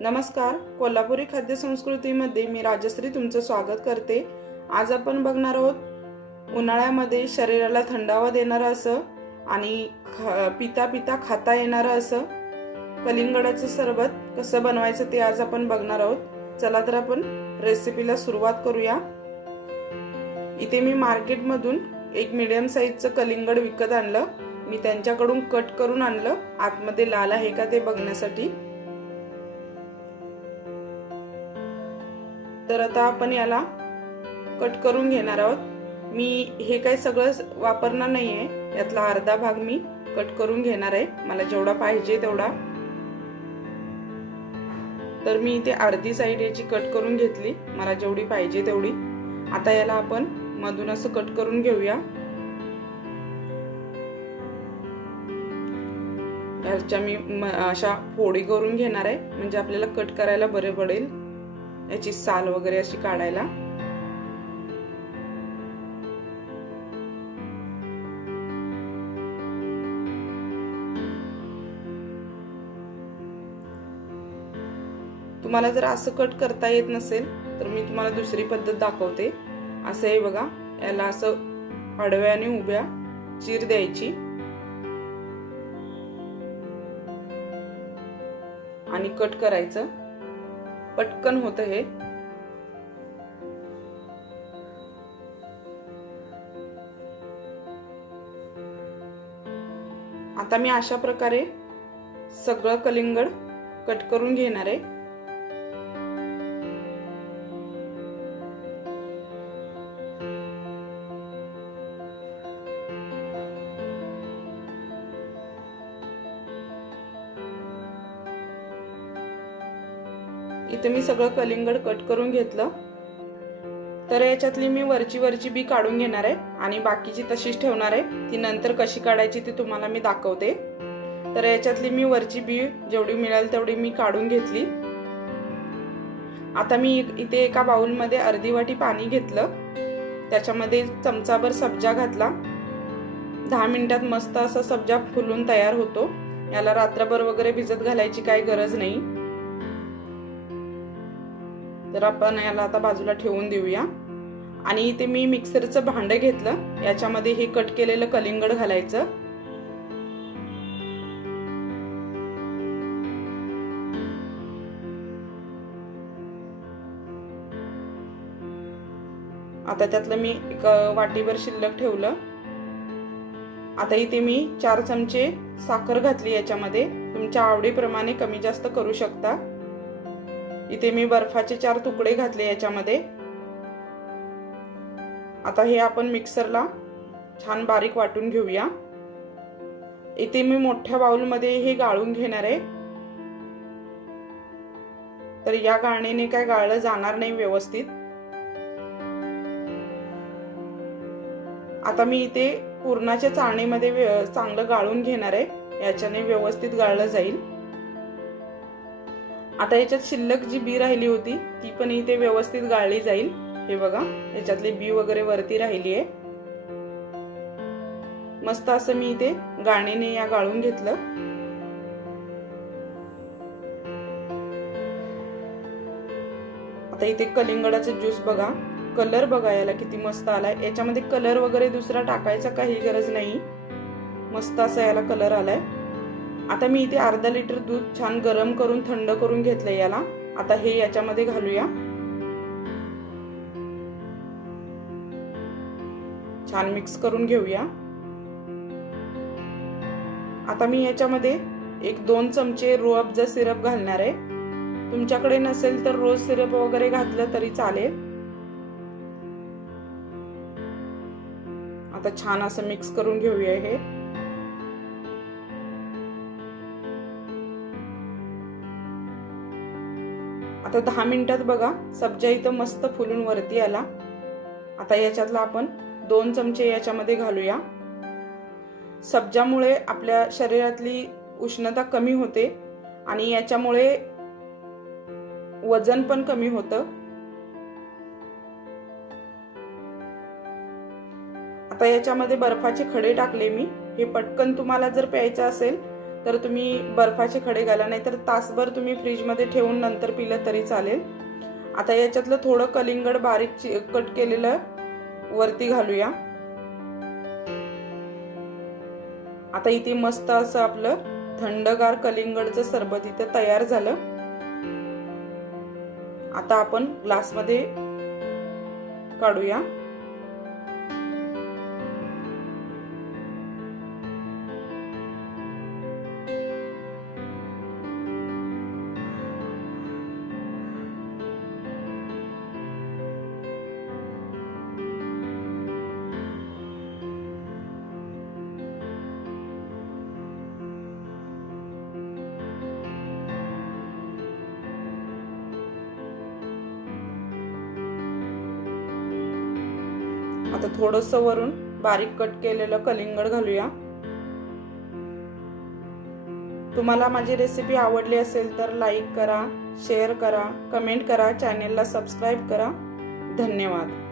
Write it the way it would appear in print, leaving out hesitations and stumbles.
नमस्कार, कोल्हापुरी खाद्य संस्कृतीमध्ये मी राजश्री तुमचं स्वागत करते। आज आपण बघणार आहोत उन्हाळ्यामध्ये शरीराला थंडावा देणारं असं आणि पिता पिता खाता येणारं असं कलिंगडाचं सरबत कसं बनवायचं ते आज आपण बघणार आहोत। चला तर आपण रेसिपीला सुरुवात करूया। इथे मी मार्केटमधून एक मीडियम साईजचं कलिंगड विकत आणलं। मी त्यांच्याकडून कट करून आणलं, आतमध्ये लाल आहे का ते बघण्यासाठी। तर आता आपण याला कट करून घेणार आहोत। मी हे काही सगळं वापरणार नाहीये, यातला अर्धा भाग मी कट करून घेणार आहे, मला जेवढा पाहिजे तेवढा। तर मी इथे अर्धी साइड याची कट करून घेतली, मला जेवढी पाहिजे तेवढी। आता याला आपण मधून असं कट करून घेऊया। याच्या मी अशा फोडी करून घेणार आहे, म्हणजे आपल्याला कट करायला बरे पडेल, याची साल वगैरे अशी काढायला। तुम्हाला जर असं कट करता येत नसेल तर मी तुम्हाला दुसरी पद्धत दाखवते। असं आहे बघा, याला असं आडव्या आणि उभ्या चीर द्यायची आणि कट करायचं, पटकन होतं हे। आता मी अशा प्रकारे सगळं कलिंगड कट करून घेणार आहे। इथे मी सगळं कलिंगड कट करून घेतलं। तर याच्यातली मी वरची बी काढून घेणार आहे आणि बाकीची तशीच ठेवणार आहे। ती नंतर कशी काढायची ती तुम्हाला मी दाखवते। तर याच्यातली मी वरची बी जेवढी मिळेल तेवढी मी काढून घेतली। आता मी इथे एका बाउल मध्ये अर्धी वाटी पाणी घेतलं, त्याच्यामध्ये चमचाभर सब्जा घातला। 10 मिनिटात मस्त असा सब्जा फुलून तयार होतो। याला रात्रभर वगैरे भिजत घालायची काही गरज नाही। तर आपण याला आता बाजूला ठेवून देऊया। आणि इथे मी मिक्सरचं भांडं घेतलं, याच्यामध्ये हे कट केलेलं कलिंगड घालायचं। आता त्यातलं मी एक वाटीभर शिल्लक ठेवलं। आता इथे मी 4 चमचे साखर घातली याच्यामध्ये, तुमच्या आवडीप्रमाणे कमी जास्त करू शकता। इथे मी बर्फाचे 4 तुकडे घातले याच्यामध्ये। आता हे आपण मिक्सरला छान बारीक वाटून घेऊया। इथे मी मोठ्या बाउल मध्ये हे गाळून घेणार आहे। तर या गाळणीने काय गाळलं जाणार नाही व्यवस्थित। आता मी इथे पुरणाच्या चाळणीमध्ये चांगलं गाळून घेणार आहे, याच्याने व्यवस्थित गाळलं जाईल। आता याच्यात शिल्लक जी बी राहिली होती ती पण इथे व्यवस्थित गाळली जाईल। हे बघा, याच्यातली बी वगैरे वरती राहिली आहे। मस्त असं मी इथे गाळणीने या गाळून घेतलं। आता इथे कलिंगडाचा ज्यूस बघा, कलर बघा याला किती मस्त आलाय। याच्यामध्ये कलर वगैरे दुसरा टाकायचा काही गरज नाही, मस्त असा याला कलर आलाय। आता मी इथे अर्धा लिटर दूध छान गरम करून थंड करून घेतलंय याला। आता हे याच्यामध्ये घालूया, छान मिक्स करून घेऊया। आता मी याच्यामध्ये 1-2 चमचे रूअफजा सिरप घालणार आहे। तुमच्याकडे नसेल तर रोज सिरप वगैरे घातलं तरी चालेल। आता छान असं मिक्स करून घेऊया हे। आता 10 मिनिटात बघा सब्जा इथं मस्त फुलून वरती आला। आता याच्यातला आपण 2 चमचे याच्यामध्ये घालूया। सब्जामुळे आपल्या शरीरातली उष्णता कमी होते आणि याच्यामुळे वजन पण कमी होतं। आता याच्यामध्ये बर्फाचे खडे टाकले मी। हे पटकन तुम्हाला जर प्यायचं असेल तर तुम्ही बर्फाचे खडे घाला, नाहीतर तासभर तुम्ही फ्रीजमध्ये ठेवून नंतर पिलं तरी चालेल. आता याच्यातलं थोडं कलिंगड बारीक कट केलेलं वरती घालूया. आता इथे मस्त असं आपलं थंडगार कलिंगडचं सरबत इथे तयार झालं. आता आपण ग्लासमध्ये काढूया. आता थोडंसं वरून बारीक कट केलेलं कलिंगड घालूया. तुम्हाला माझी रेसिपी आवडली असेल तर लाईक करा, शेअर करा, कमेंट करा, चॅनेलला सबस्क्राईब करा. धन्यवाद.